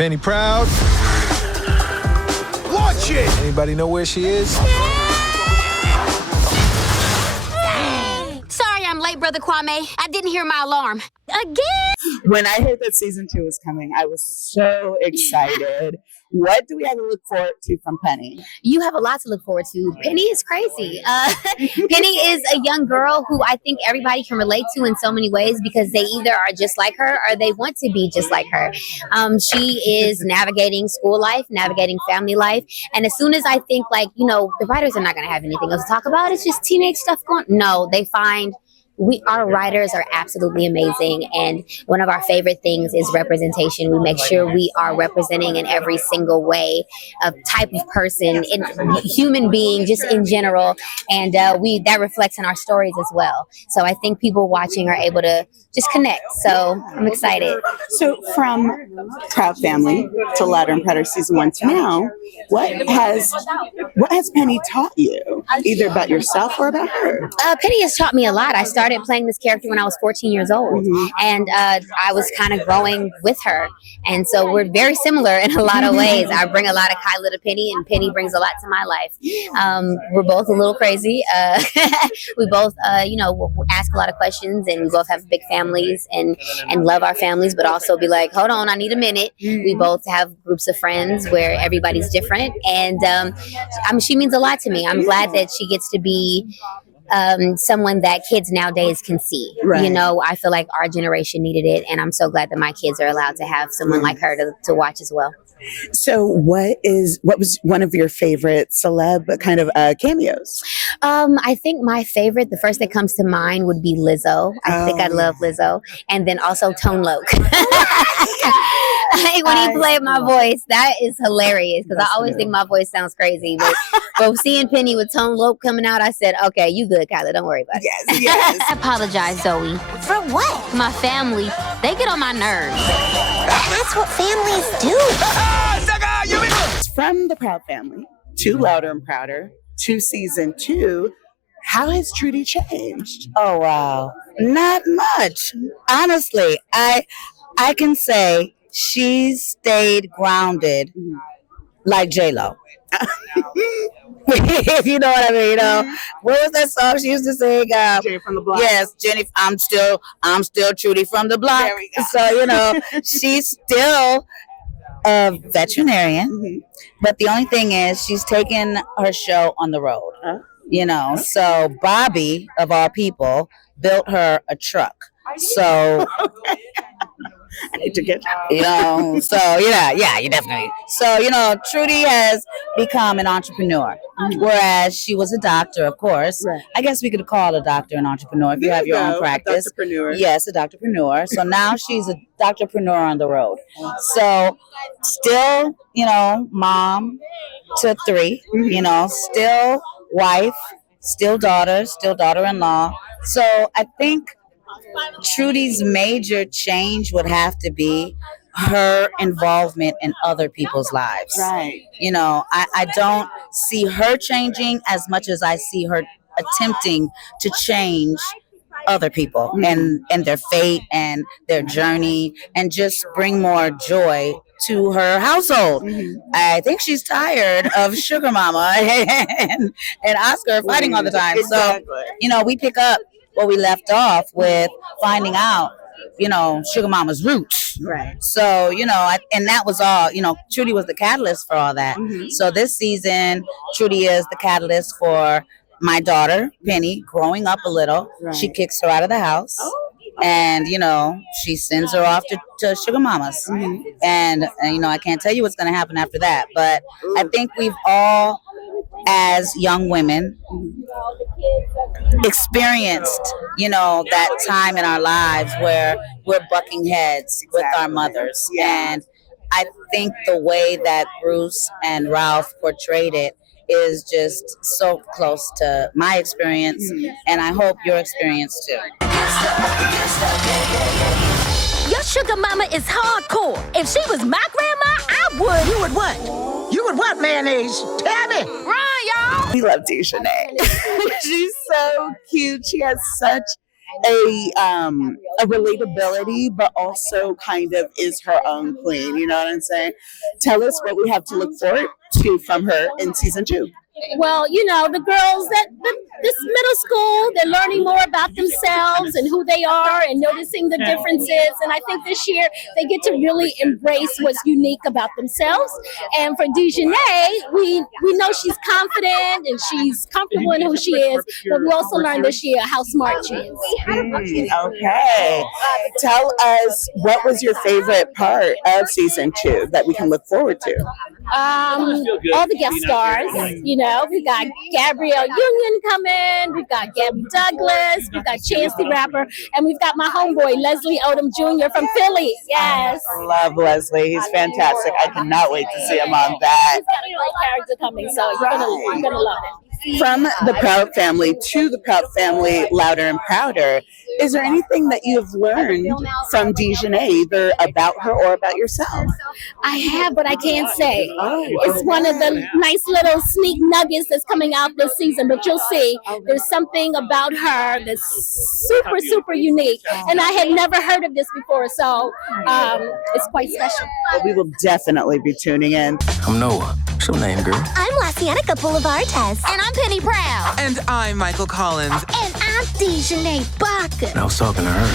Penny Proud. Watch it! Anybody know where she is? Sorry I'm late, Brother Kwame. I didn't hear my alarm. Again? When I heard that season 2 was coming, I was so excited. What do we have to look forward to from Penny? You have a lot to look forward to. Penny is crazy. Penny is a young girl who I think everybody can relate to in so many ways because they either are just like her or they want to be just like her. She is navigating school life, navigating family life. And as soon as I think the writers are not going to have anything else to talk about, it's just teenage stuff going. No, they find our writers are absolutely amazing, and one of our favorite things is representation. We make sure we are representing in every single way of type of person, human being, just in general, and that reflects in our stories as well. So I think people watching are able to just connect. So I'm excited. So from Proud Family to Louder and Prouder season 1 to now, what has Penny taught you, either about yourself or about her? Penny has taught me a lot. I started playing this character when I was 14 years old, and I was kind of growing with her. And so we're very similar in a lot of ways. I bring a lot of Kyla to Penny, and Penny brings a lot to my life. We're both a little crazy. We both, ask a lot of questions, and we both have big families and love our families, but also be like, hold on, I need a minute. We both have groups of friends where everybody's different, and she means a lot to me. I'm glad that she gets to be someone that kids nowadays can see. Right. I feel like our generation needed it, and I'm so glad that my kids are allowed to have someone like her to watch as well. So what was one of your favorite celeb kind of cameos? I think my favorite, the first that comes to mind would be Lizzo. I think I love Lizzo. And then also Tone Loc. When he played my voice, that is hilarious because I always think my voice sounds crazy. But seeing Penny with Tone Loc coming out, I said, okay, you good, Kyla. Don't worry about it. Yes. I apologize, Zoe. For what? My family, they get on my nerves. That's what families do. From the Proud Family to Louder and Prouder to season 2, how has Trudy changed? Oh, wow. Not much. Honestly, I can say she stayed grounded like J-Lo. If you know what I mean, what was that song she used to sing? Jenny from the Block. Yes, Jenny. I'm still Trudy from the Block. There we go. So she's still a veterinarian, but the only thing is she's taking her show on the road. So Bobby, of all people, built her a truck. So I need to get that. So you definitely. So Trudy has become an entrepreneur, whereas she was a doctor, of course. Right. I guess we could call a doctor an entrepreneur if you have your own practice. Doctorpreneur. Yes, a doctorpreneur. So now she's a doctorpreneur on the road. So still, mom to 3. Still wife, still daughter-in-law. So I think Trudy's major change would have to be her involvement in other people's lives. Right. I don't see her changing as much as I see her attempting to change other people and their fate and their journey and just bring more joy to her household. I think she's tired of Sugar Mama and Oscar fighting all the time. Exactly. So, we pick up where we left off with finding out, Sugar Mama's roots. Right. So, and that was all, Trudy was the catalyst for all that. So this season, Trudy is the catalyst for my daughter, Penny, growing up a little. Right. She kicks her out of the house. And, she sends her off to Sugar Mama's. And, I can't tell you what's going to happen after that. But I think we've all, as young women, experienced, that time in our lives where we're bucking heads with our mothers. Yeah. And I think the way that Bruce and Ralph portrayed it is just so close to my experience, and I hope your experience too. Your Sugar Mama is hardcore. If she was my grandma, I would. You would what? You would what, mayonnaise? Tell me. Run, y'all. We love Dijanae. She's so cute. She has such a relatability, but also kind of is her own queen. You know what I'm saying? Tell us what we have to look forward to from her in season 2. Well, the girls this middle school, they're learning more about themselves and who they are and noticing the differences. And I think this year they get to really embrace what's unique about themselves. And for Dijanae, we know she's confident and she's comfortable in who she is, but we also learned this year how smart she is. Okay. Tell us, what was your favorite part of season 2 that we can look forward to? All the guest stars, we got Gabrielle Union coming, we've got Gabby Douglas, we've got Chance the Rapper, and we've got my homeboy Leslie Odom Jr. from Philly. Yes. I love Leslie. He's fantastic. I cannot wait to see him on that. He's got a great character coming, so you're gonna love it. From the Proud family to the Proud family, louder and prouder, is there anything that you've learned from Dijanae, either about her or about yourself? I have, but I can't say. It's one of the nice little sneak nuggets that's coming out this season, but you'll see. There's something about her that's super, super unique. And I had never heard of this before, so it's quite special. Well, we will definitely be tuning in. I'm Noah. What's your name, girl? I'm La Cienega Boulevardes. And I'm Penny Proud. And I'm Michael Collins. And I'm Dijanae Baca. I was talking to her.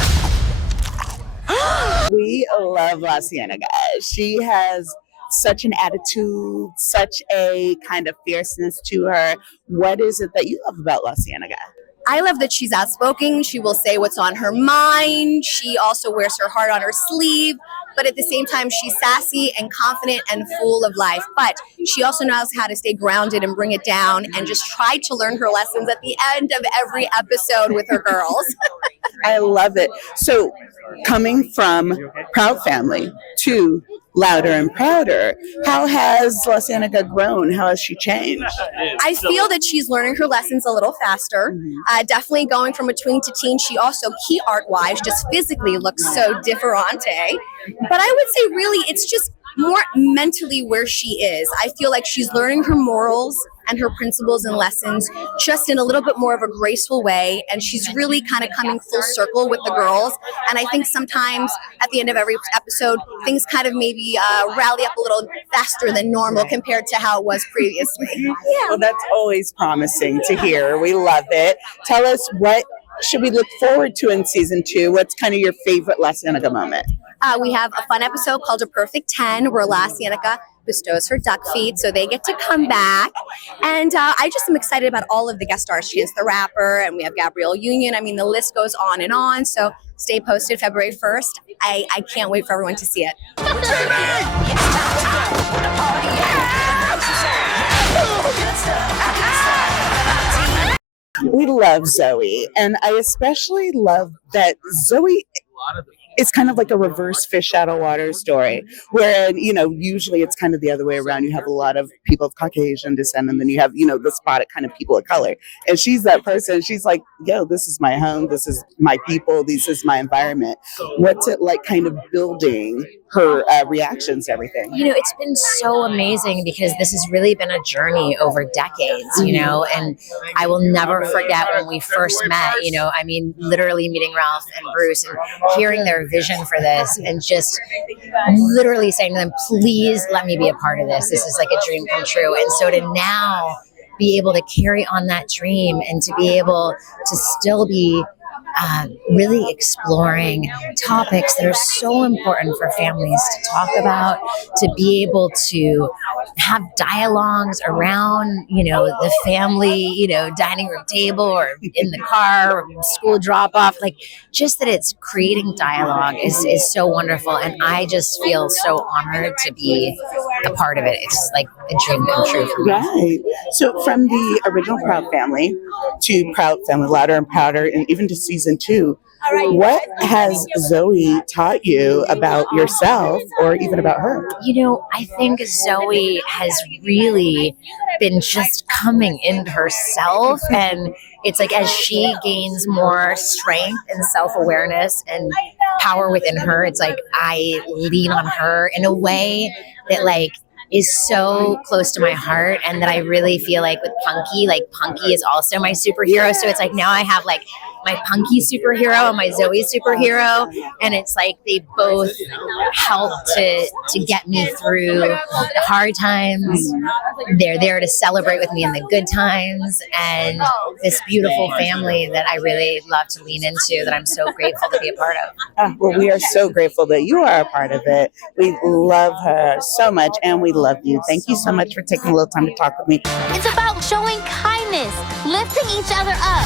We love La Cienega. She has such an attitude, such a kind of fierceness to her. What is it that you love about La Cienega? I love that she's outspoken. She will say what's on her mind. She also wears her heart on her sleeve. But at the same time, she's sassy and confident and full of life. But she also knows how to stay grounded and bring it down and just try to learn her lessons at the end of every episode with her girls. I love it. So coming from Proud Family to Louder and Prouder, how has La Cienega grown? How has she changed? I feel that she's learning her lessons a little faster. Definitely going from a tween to teen. She also, key art-wise, just physically looks so differente. But I would say really it's just more mentally where she is. I feel like she's learning her morals and her principles and lessons just in a little bit more of a graceful way. And she's really kind of coming full circle with the girls. And I think sometimes at the end of every episode, things kind of maybe rally up a little faster than normal compared to how it was previously. Yeah. Well, that's always promising to hear. We love it. Tell us, what should we look forward to in season 2? What's kind of your favorite La Cienega moment? We have a fun episode called A Perfect 10 where La Cienega bestows her duck feet, so they get to come back. And I just am excited about all of the guest stars. Chance the Rapper, and we have Gabrielle Union. I mean, the list goes on and on. So stay posted February 1st. I can't wait for everyone to see it. We love Zoe, and I especially love that Zoe it's kind of like a reverse fish out of water story where, usually it's kind of the other way around. You have a lot of people of Caucasian descent and then you have, the spotted kind of people of color. And she's that person. She's like, yo, this is my home. This is my people. This is my environment. What's it like kind of building her reactions to everything? It's been so amazing because this has really been a journey over decades, and I will never forget when we first met, literally meeting Ralph and Bruce and hearing their vision for this and just literally saying to them, please let me be a part of this. This is like a dream come true. And so to now be able to carry on that dream and to be able to still be really exploring topics that are so important for families to talk about, to be able to have dialogues around, the family, dining room table or in the car or school drop off, like just that it's creating dialogue is so wonderful. And I just feel so honored to be a part of it. It's like a dream come true for me. Right. So from the original Proud Family to Proud Family, Louder and Prouder, and even to season 2, what has Zoe taught you about yourself or even about her? I think Zoe has really been just coming into herself, and it's like as she gains more strength and self-awareness and power within her, it's like I lean on her in a way that is so close to my heart, and that I really feel like with Punky is also my superhero. So it's like now I have my Punky superhero and my Zoe superhero, and it's like they both help to get me through the hard times. They're there to celebrate with me in the good times, and this beautiful family that I really love to lean into, that I'm so grateful to be a part of. Well, we are so grateful that you are a part of it. We love her so much, and we love you. Thank you so much for taking a little time to talk with me. It's about showing kindness, lifting each other up.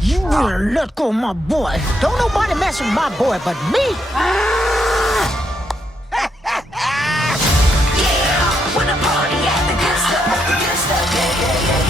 You will let go of my boy. Don't nobody mess with my boy but me.